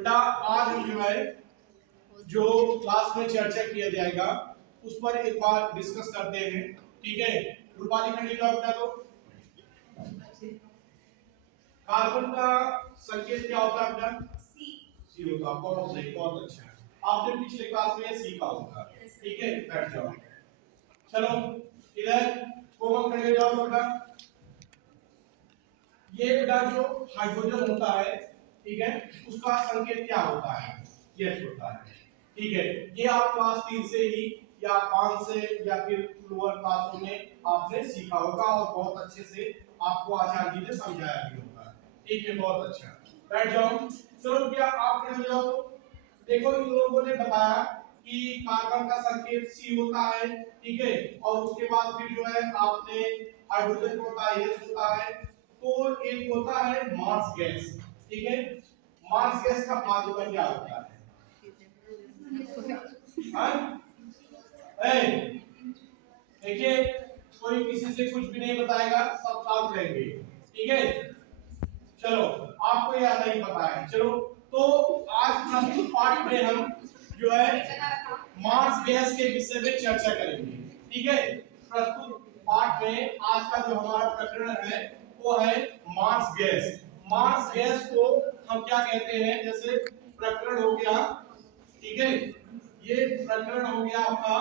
बेटा आज हम जो है जो क्लास में चर्चा किया जाएगा उस पर एक बार डिस्कस करते हैं। ठीक है, रूपाली खंडी जवाब बता दो। कार्बन का संकेत क्या होता है बेटा? सी होता है। बहुत सही, बहुत अच्छा है। आपने पिछले क्लास में सीखा होगा। ठीक है, बैठ जाओ। चलो इधर कोमल खंडी जवाब बेटा। ये बेटा जो हाइड्रोजन होता है, ठीक है, उसका संकेत क्या होता है? H होता है। ठीक है, ये आप क्लास 3 से ही या 5 से या फिर लोअर क्लासों में आपने सीखा होगा और बहुत अच्छे से आपको आचार्य जी ने समझाया भी होगा। ठीक है, बहुत अच्छा। बैठ जाओ। चलो क्या आप खड़े हो जाओ। देखो इन लोगों ने बताया कि कार्बन का संकेत C होता है। ठीक है, और उसके बाद फिर जो है आपने हाइड्रोजन को बताया H होता है। तो एक होता है मार्स गैस। ठीक है, मार्स गैस का माध्यम क्या होता है? देखिए कोई किसी से कुछ भी नहीं बताएगा, सब साथ रहेंगे। ठीक है, चलो आपको यह नहीं पता है। चलो तो आज प्रस्तुत पाठ में हम जो है मार्स गैस के विषय में चर्चा करेंगे। ठीक है, प्रस्तुत पाठ में आज का जो हमारा प्रकरण है वो है मार्स गैस। मार्स गैस को हम क्या कहते हैं? जैसे प्रकरण हो गया, ठीक है, ये प्रकरण हो गया आपका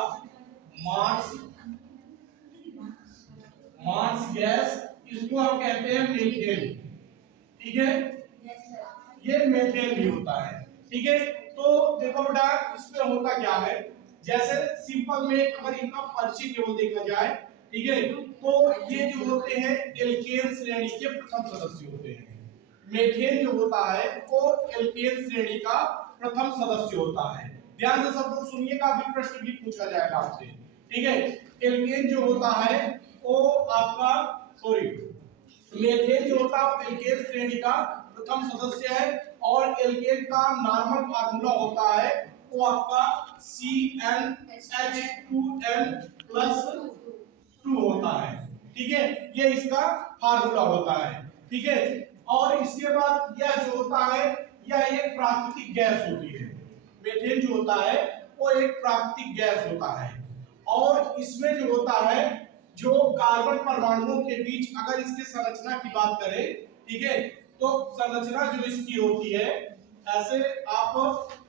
मार्स गैस, इसको हम कहते हैं मीथेन। ठीक है, ये मीथेन भी होता है। ठीक है, तो देखो बेटा इसमें होता क्या है, जैसे सिंपल में अगर इनका परिचय केवल देखा जाए, ठीक है, तो ये जो होते हैं एल्केन श्रेणी के प्रथम सदस्य होते हैं। मीथेन जो होता है वो एल्केन श्रेणी का प्रथम सदस्य होता है। ध्यान से सब लोग सुनिएगा, अभी प्रश्न भी पूछा जाएगा आपसे। ठीक है, एल्केन जो होता है वो आपका मीथेन जो होता है एल्केन श्रेणी का प्रथम सदस्य है और एल्केन का नॉर्मल फार्मूला होता है वो आपका CnH2n+2 होता है। ठीक है, ये इसका फार्मूला होता है। ठीक है, और इसके बाद यह जो होता है यह एक प्राकृतिक गैस होती है। मीथेन जो होता है वो एक प्राकृतिक गैस होता है और इसमें जो होता है जो कार्बन परमाणुओं के बीच अगर इसके संरचना की बात करें, ठीक है, तो संरचना जो इसकी होती है ऐसे आप,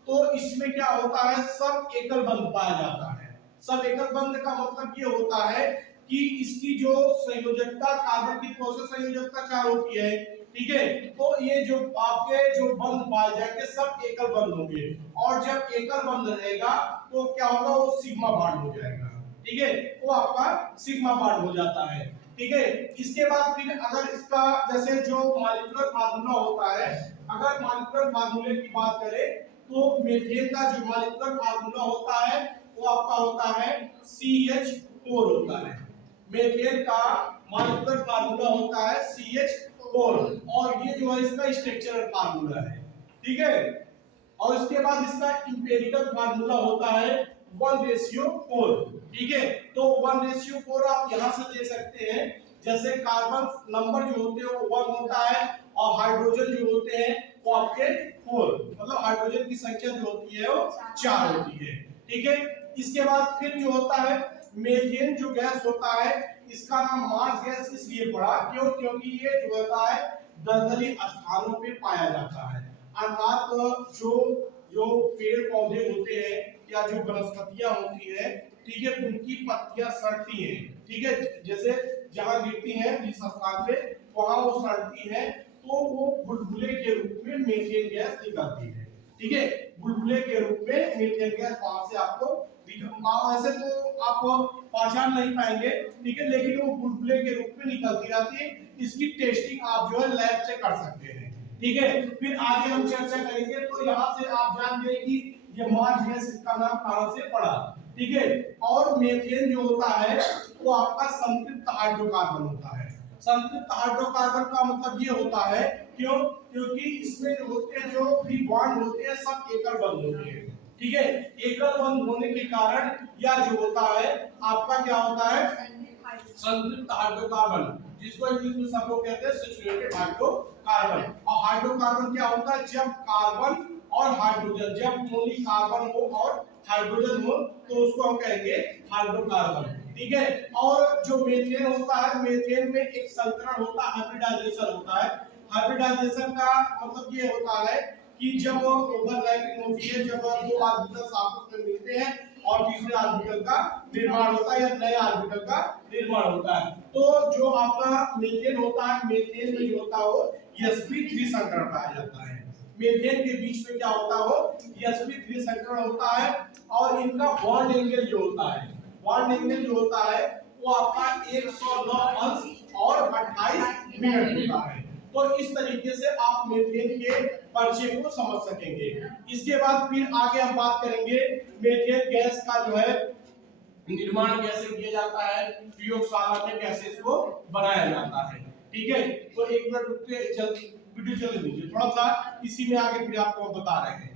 तो इसमें क्या होता है सब एकल बंध पाया जाता है। सब एकल बंध का मतलब ये होता है कि इसकी जो संयोजकता कार्बन की प्रोसेस संयोजकता 4 होती है। ठीक है, तो ये जो आपके जो बंध पाए जाएंगे सब एकल बंध होंगे और जब एकल बंध रहेगा तो क्या होगा, वो सिग्मा बॉन्ड हो जाएगा। ठीक है, वो आपका सिग्मा बॉन्ड हो जाता है। ठीक है, इसके बाद फिर अगर इसका जैसे जो मॉलिक्यूलर फार्मूला होता है, अगर मॉलिक्यूलर फार्मूले की बात करें तो मीथेन का जो मॉलिक्यूलर फार्मूला होता है वो आपका होता है CH4 होता है। मीथेन का मॉलिक्यूलर फार्मूला होता है CH4 और ये जो है इसका स्ट्रक्चरल फार्मूला है। ठीक है, और इसके बाद इसका इंपेरिकल फार्मूला होता है 1:4। ठीक है, तो 1:4 आप यहां से दे सकते हैं। जैसे कार्बन नंबर जो होते हैं वो 1 होता है और हाइड्रोजन जो होते हैं वो आपके 4, मतलब हाइड्रोजन की संख्या जो होती है वो 4 होती है। ठीक है, इसके बाद फिर जो होता है मीथेन जो गैस होता है इसका नाम मार्स गैस इसलिए पड़ा क्योंकि ये जो होता है दलदली स्थानों पे पाया जाता है। अर्थात जो पेड़ पौधे होते हैं या जो वनस्पतियां होती है, ठीक है, उनकी पत्तियां सड़ती हैं। ठीक है, जैसे जहां गिरती हैं जिस स्थान पे वहां वो सड़ती है तो वो बुलबुले के रूप में मीथेन गैस निकलती है। ठीक है, बुलबुले के रूप में मीथेन गैस वहां से आपको ऐसे तो आप पहचान नहीं पाएंगे, ठीक है, लेकिन वो बुलबुले के रूप में निकलती रहती है। इसकी टेस्टिंग आप जो है लैब से कर सकते हैं। ठीक है, फिर आगे हम चर्चा करेंगे। तो यहाँ से आप जान गए कि ये मार्स गैस का नाम कहां से पड़ा। ठीक है, और मीथेन जो होता है वो आपका संतृप्त हाइड्रोकार्बन होता है। संतृप्त हाइड्रोकार्बन का मतलब ये होता है क्योंकि इसमें जो होते हैं जो भी बॉन्ड होते हैं सब एकल बंध होते हैं। ठीक है, एकल बंध होने के कारण यह जो होता है आपका क्या होता है संतृप्त हाइड्रोकार्बन, जिसको इंग्लिश में सब लोग कहते हैं सैचुरेटेड हाइड्रोकार्बन। कार्बन। और हाइड्रोकार्बन क्या होता है, जब कार्बन और हाइड्रोजन, जब ओनली कार्बन हो और हाइड्रोजन हो तो उसको हम कहेंगे हाइड्रोकार्बन। ठीक है। और जो मीथेन होता है, मीथेन में एक संकरण होता है, हाइब्रिडाइजेशन होता है। हाइब्रिडाइजेशन का मतलब ये होता है कि जब ओवरलैपिंग होती है, जब दो ऑर्बिटल्स आपस में मिलते हैं और तीसरे ऑर्बिटल का निर्माण होता है या नए ऑर्बिटल का निर्माण होता है। तो जो आपका मीथेन होता है, मीथेन में जो होता है वो sp3 संकरण पाया जाता है। मीथेन के बीच में क्या होता है, वो sp3 संकरण होता है। और इनका बॉन्ड एंगल जो होता है, बॉन्ड एंगल जो होता है वो आपका 109 अंश और 28 मिनट होता है। तो इस तरीके से आप मीथेन के परिचय को समझ सकेंगे। इसके बाद फिर आगे हम बात करेंगे मीथेन गैस का जो है निर्माण कैसे किया जाता है, प्रयोगशाला में कैसे इसको बनाया जाता है। ठीक है। तो एक मिनट रुकते वीडियो चलने दीजिए थोड़ा सा, इसी में आगे फिर आपको बता रहे हैं।